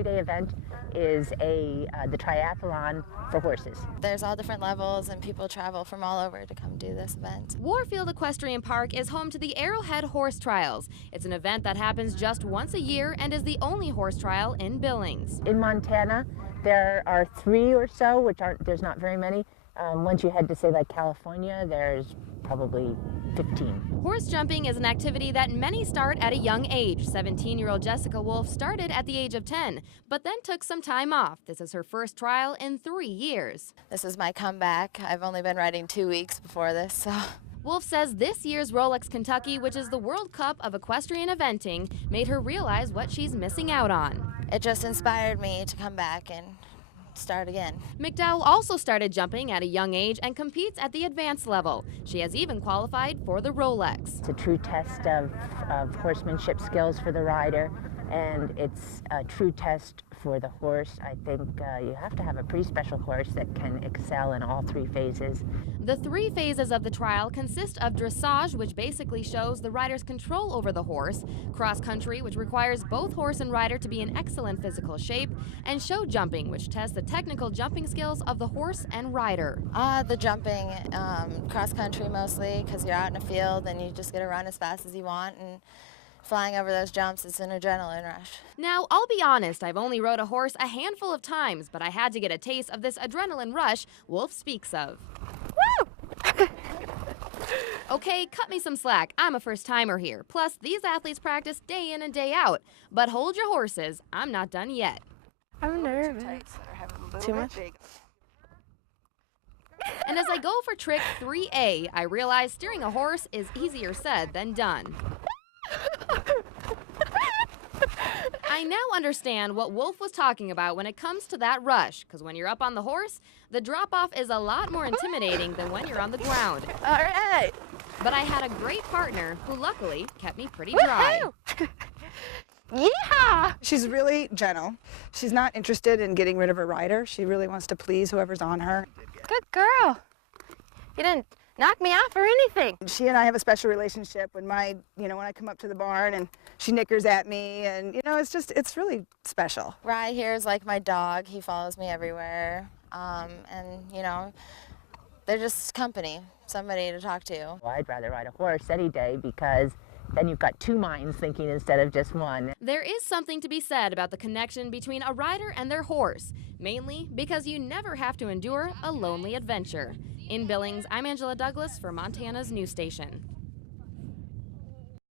2-day event is the triathlon for horses. There's all different levels and people travel from all over to come do this event. Warfield Equestrian Park is home to the Arrowhead Horse Trials. It's an event that happens just once a year and is the only horse trial in Billings. In Montana, there are 3 or so, there's not very many. Once you head to, say, like California, there's probably 15. Horse jumping is an activity that many start at a young age. 17-year-old Jessica Wolf started at the age of 10, but then took some time off. This is her first trial in 3 years. This is my comeback. I've only been riding 2 weeks before this, so. Wolf says this year's Rolex Kentucky, which is the World Cup of equestrian eventing, made her realize what she's missing out on. It just inspired me to come back and start again. McDowell also started jumping at a young age and competes at the advanced level. She has even qualified for the Rolex. It's a true test of horsemanship skills for the rider, and it's a true test for the horse. I think you have to have a pretty special horse that can excel in all 3 phases. The 3 phases of the trial consist of dressage, which basically shows the rider's control over the horse, cross country, which requires both horse and rider to be in excellent physical shape, and show jumping, which tests the technical jumping skills of the horse and rider. The jumping, cross country mostly, because you're out in a field and you just get to run as fast as you want, and flying over those jumps is an adrenaline rush. Now, I'll be honest, I've only rode a horse a handful of times, but I had to get a taste of this adrenaline rush Wolf speaks of. Woo! Okay, cut me some slack. I'm a first-timer here. Plus, these athletes practice day in and day out. But hold your horses. I'm not done yet. I'm nervous. Too much? And as I go for trick 3A, I realize steering a horse is easier said than done. I now understand what Wolf was talking about when it comes to that rush, because when you're up on the horse, the drop-off is a lot more intimidating than when you're on the ground. All right. But I had a great partner who luckily kept me pretty dry. Yeah! She's really gentle. She's not interested in getting rid of her rider. She really wants to please whoever's on her. Good girl. You didn't knock me off or anything. She and I have a special relationship when when I come up to the barn and she nickers at me, and it's really special. Rye here is like my dog. He follows me everywhere. They're just company, somebody to talk to. Well, I'd rather ride a horse any day because then you've got 2 minds thinking instead of just one. There is something to be said about the connection between a rider and their horse, mainly because you never have to endure a lonely adventure. In Billings, I'm Angela Douglas for Montana's news station.